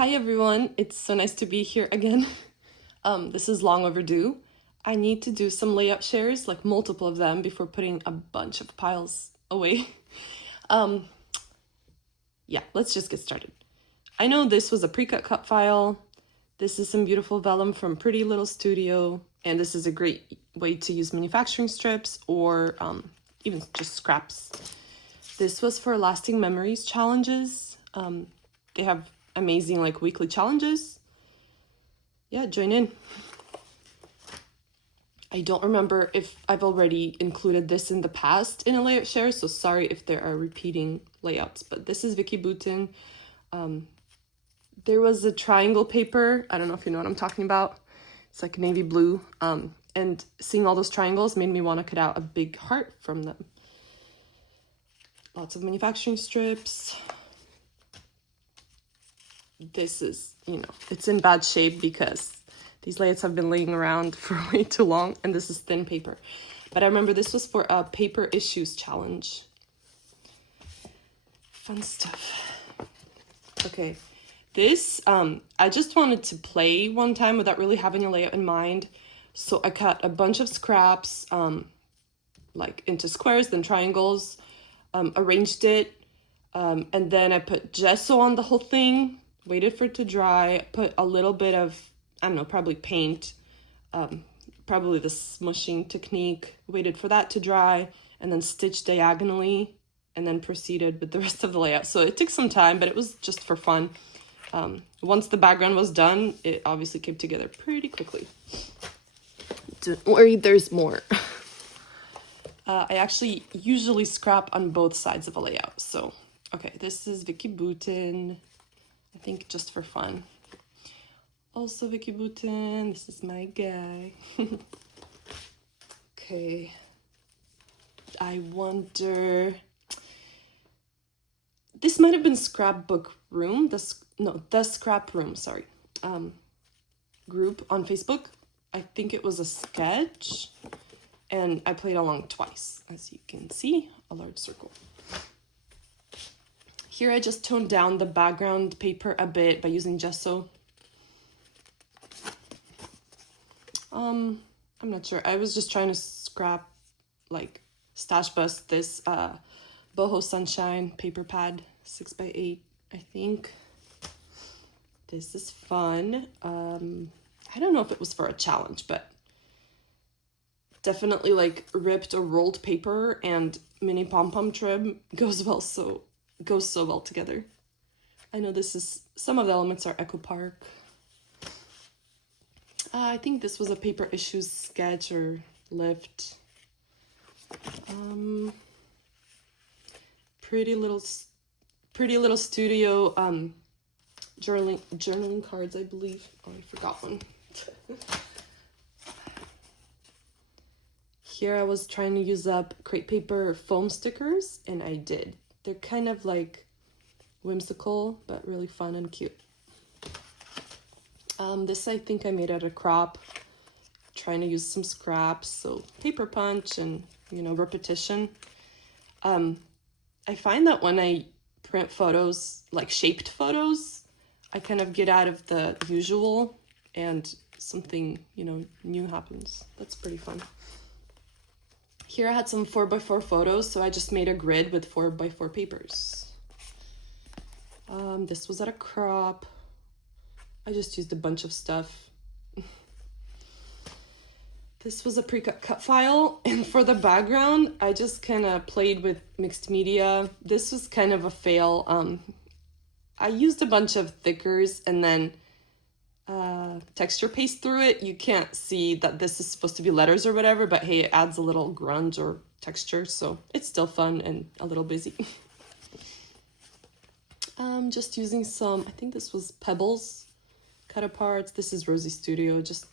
Hi everyone, it's so nice to be here again. This is long overdue. I need to do some layout shares, like multiple of them, before putting a bunch of piles away. Yeah, let's just get started. I know this was a pre-cut cut file. This is some beautiful vellum from Pretty Little Studio, and this is a great way to use manufacturing strips or even just scraps. This was for Lasting Memories challenges. They have amazing like weekly challenges. Yeah, join in. I don't remember if I've already included this in the past in a layout share, so sorry if there are repeating layouts, but this is Vicky Boutin. There was a triangle paper. I don't know if you know what I'm talking about. It's like navy blue. And seeing all those triangles made me want to cut out a big heart from them. Lots of manufacturing strips. This is, it's in bad shape because these layouts have been laying around for way too long, and this is thin paper. But I remember this was for a paper issues challenge. Fun stuff. Okay, this, I just wanted to play one time without really having a layout in mind. So I cut a bunch of scraps, like into squares, then triangles, arranged it, and then I put gesso on the whole thing, waited for it to dry, put a little bit of, I don't know, probably paint, probably the smushing technique, waited for that to dry, and then stitched diagonally, and then proceeded with the rest of the layout. So it took some time, but it was just for fun. Once the background was done, it obviously came together pretty quickly. Don't worry, there's more. I actually usually scrap on both sides of a layout. So, okay, this is Vicky Boutin, I think just for fun. Also Vicky Boutin, this is my guy. Okay, I wonder, this might have been Scrapbook Room, the Scrap Room, sorry, group on Facebook. I think it was a sketch, and I played along twice, as you can see, a large circle. Here I just toned down the background paper a bit by using gesso. I'm not sure. I was just trying to scrap, like, stash bust this Boho Sunshine paper pad, 6x8, I think. This is fun. I don't know if it was for a challenge, but definitely like ripped or rolled paper and mini pom-pom trim goes so well together. I know this is, some of the elements are Echo Park. I think this was a paper issues sketch or lift. Pretty little studio journaling cards, I believe. Oh, I forgot one. Here I was trying to use up crepe paper foam stickers, and I did. They're kind of like whimsical, but really fun and cute. This I think I made at a crop, trying to use some scraps, so paper punch and, repetition. I find that when I print photos, like shaped photos, I kind of get out of the usual and something, new happens. That's pretty fun. Here I had some 4x4 photos, so I just made a grid with 4x4 papers. This was at a crop. I just used a bunch of stuff. This was a pre-cut cut file, and for the background, I just kind of played with mixed media. This was kind of a fail. I used a bunch of thickers and then texture paste through it. You can't see that this is supposed to be letters or whatever, but hey, it adds a little grunge or texture, so it's still fun and a little busy. Just using some, I think this was Pebbles cut apart. This is Rosie Studio, just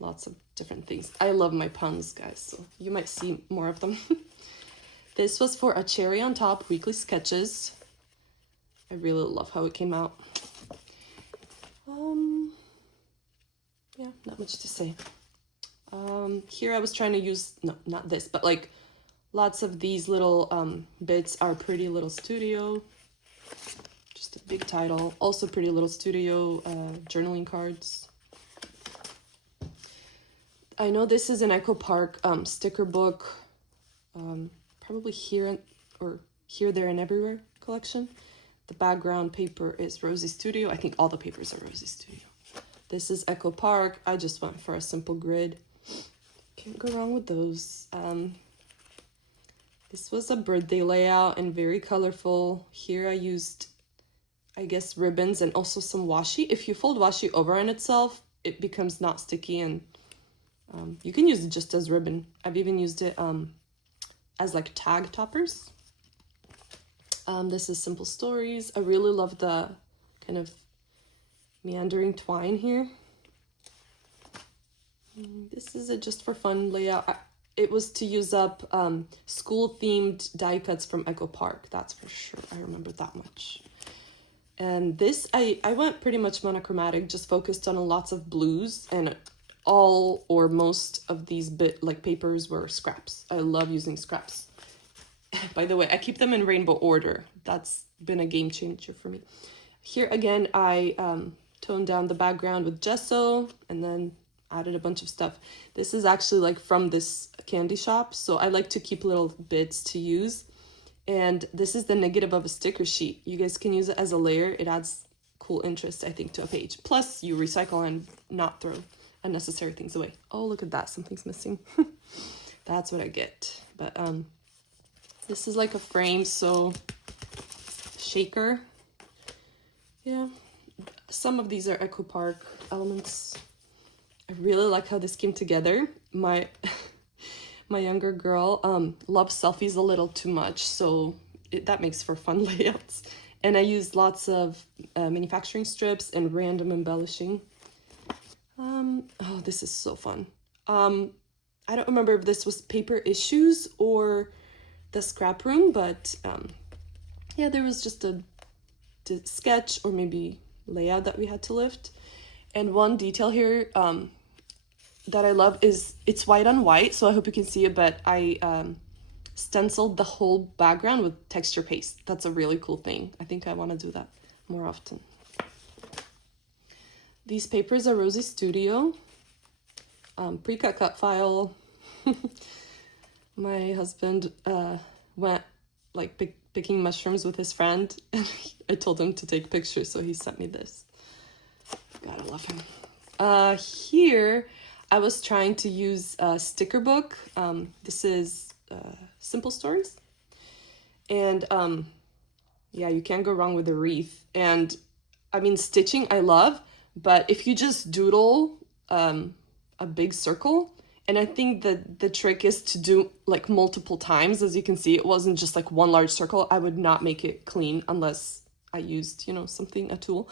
lots of different things. I love my puns, guys, so you might see more of them. This was for a Cherry on Top weekly sketches. I really love how it came out. Yeah, not much to say. Here I was trying to use, no, not this, but like lots of these little bits are Pretty Little Studio. Just Just a big title. Also Pretty Little Studio journaling cards. I know this is an Echo Park sticker book. Probably Here, There, and Everywhere collection. The background paper is Rosie Studio. I think all the papers are Rosie Studio. This is Echo Park. I just went for a simple grid. Can't go wrong with those. This was a birthday layout and very colorful. Here I used, I guess, ribbons and also some washi. If you fold washi over on itself, it becomes not sticky, and you can use it just as ribbon. I've even used it as like tag toppers. This is Simple Stories. I really love the kind of meandering twine here. This is a just for fun layout. It was to use up school-themed die cuts from Echo Park, that's for sure. I remember that much. And this, I went pretty much monochromatic, just focused on lots of blues, and all or most of these papers were scraps. I love using scraps. By the way, I keep them in rainbow order. That's been a game changer for me. Here again, I toned down the background with gesso and then added a bunch of stuff. This is actually like from this candy shop, so I like to keep little bits to use. And this is the negative of a sticker sheet. You guys can use it as a layer. It adds cool interest, I think, to a page. Plus, you recycle and not throw unnecessary things away. Oh, look at that. Something's missing. That's what I get. But this is like a frame, so shaker. Yeah. Some of these are Echo Park elements. I really like how this came together. My younger girl loves selfies a little too much, so that makes for fun layouts. And I used lots of manufacturing strips and random embellishing. Oh, this is so fun. I don't remember if this was paper issues or the scrap room, but yeah, there was just a sketch or maybe layout that we had to lift. And one detail here that I love is it's white on white, so I hope you can see it, but I stenciled the whole background with texture paste. That's a really cool thing. I think I want to do that more often. These papers are Rosie Studio, pre-cut cut file. My husband went like picking mushrooms with his friend, and I told him to take pictures, so he sent me this. God, I love him. Here, I was trying to use a sticker book. This is Simple Stories. And yeah, you can't go wrong with a wreath. And I mean, stitching I love, but if you just doodle a big circle, and I think that the trick is to do like multiple times. As you can see, it wasn't just like one large circle. I would not make it clean unless I used, a tool.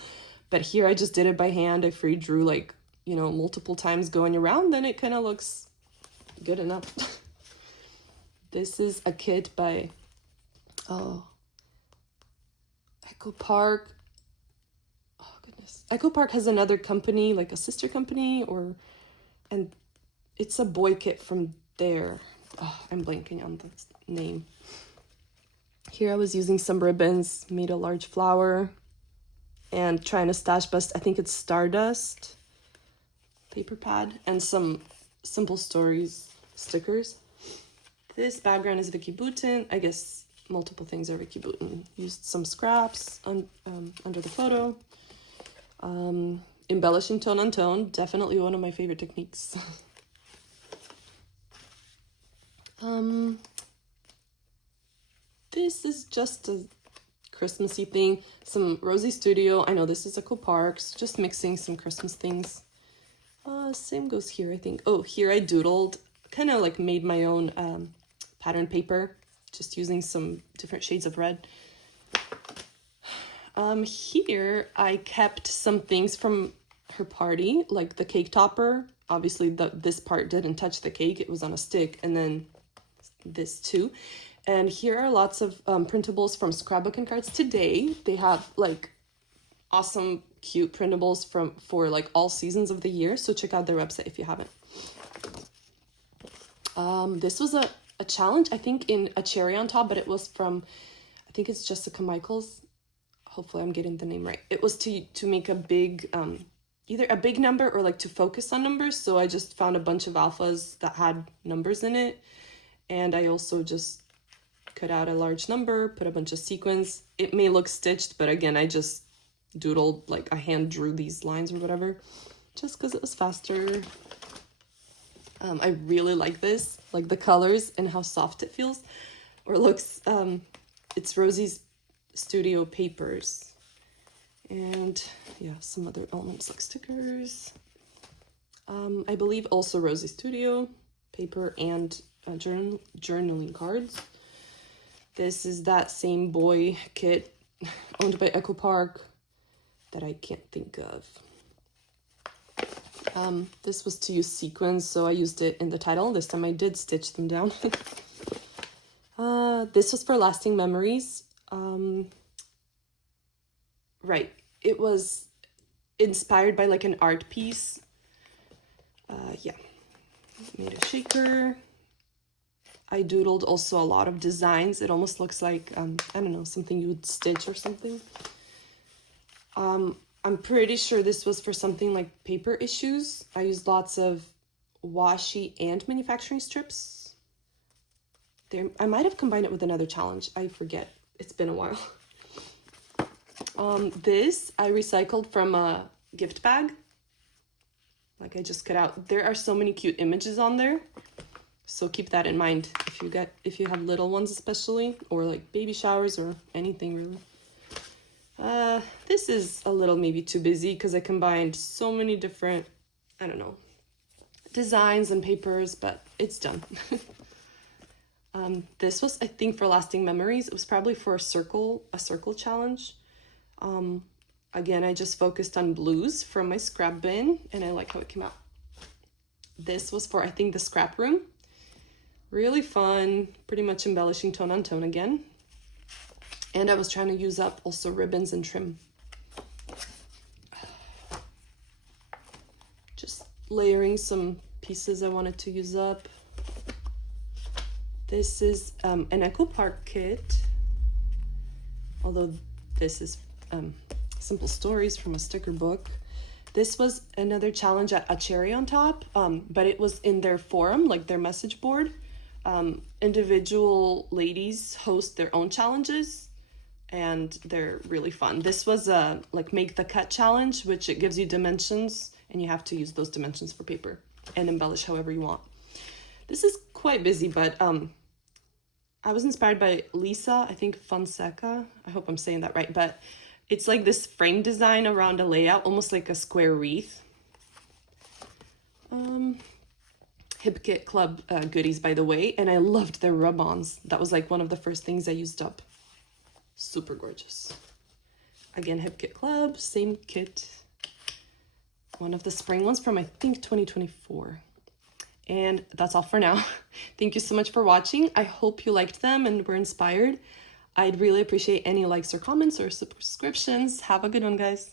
But here I just did it by hand. I free drew like, multiple times going around, then it kind of looks good enough. This is a kit by, Echo Park. Oh, goodness. Echo Park has another company, like a sister company, and it's a boy kit from there. Oh, I'm blanking on the name. Here I was using some ribbons, made a large flower, and trying to stash bust, I think it's Stardust paper pad, and some Simple Stories stickers. This background is Vicky Boutin. I guess multiple things are Vicky Boutin. Used some scraps under the photo. Embellishing tone on tone, definitely one of my favorite techniques. This is just a Christmassy thing. Some Rosie Studio. I know this is Echo Parks. Just mixing some Christmas things. Same goes here, I think. Oh, here I doodled. Kind of like made my own pattern paper. Just using some different shades of red. Here I kept some things from her party, like the cake topper. Obviously, this part didn't touch the cake. It was on a stick, and then this too. And here are lots of printables from Scrapbook and Cards Today. They have like awesome, cute printables for like all seasons of the year. So check out their website if you haven't. This was a challenge, I think, in a cherry on top, but it was from, I think it's Jessica Michaels. Oh, hopefully I'm getting the name right. It was to make a big, either a big number or like to focus on numbers. So I just found a bunch of alphas that had numbers in it. And I also just cut out a large number, put a bunch of sequins. It may look stitched, but again, I just doodled, like I hand drew these lines or whatever, just because it was faster. I really like this, like the colors and how soft it feels or looks. It's Rosie's Studio papers. And yeah, some other elements like stickers. I believe also Rosie Studio paper and journaling cards. This is that same boy kit owned by Echo Park that I can't think of. This was to use sequins, so I used it in the title. This time I did stitch them down. This was for lasting memories. Right, it was inspired by like an art piece. Yeah, made a shaker. I doodled also a lot of designs. It almost looks like, I don't know, something you would stitch or something. I'm pretty sure this was for something like paper issues. I used lots of washi and manufacturing strips. I might have combined it with another challenge. I forget. It's been a while. This I recycled from a gift bag. Like I just cut out. There are so many cute images on there. So keep that in mind if you have little ones especially, or like baby showers or anything really. This is a little maybe too busy because I combined so many different, I don't know, designs and papers, but it's done. This was, I think, for lasting memories. It was probably for a circle challenge. Again, I just focused on blues from my scrap bin, and I like how it came out. This was for, I think, the scrap room. Really fun, pretty much embellishing tone on tone again. And I was trying to use up also ribbons and trim. Just layering some pieces I wanted to use up. This is an Echo Park kit, although this is Simple Stories from a sticker book. This was another challenge at A Cherry on Top, but it was in their forum, like their message board. Individual ladies host their own challenges, and they're really fun. This was a like make the cut challenge, which it gives you dimensions, and you have to use those dimensions for paper and embellish however you want. This is quite busy, but I was inspired by Lisa, I think Fonseca. I hope I'm saying that right, but it's like this frame design around a layout, almost like a square wreath. Hip Kit Club goodies, by the way, and I loved their rub-ons. That was like one of the first things I used up. Super gorgeous. Again, Hip Kit Club, same kit. One of the spring ones from, I think, 2024. And that's all for now. Thank you so much for watching. I hope you liked them and were inspired. I'd really appreciate any likes or comments or subscriptions. Have a good one, guys.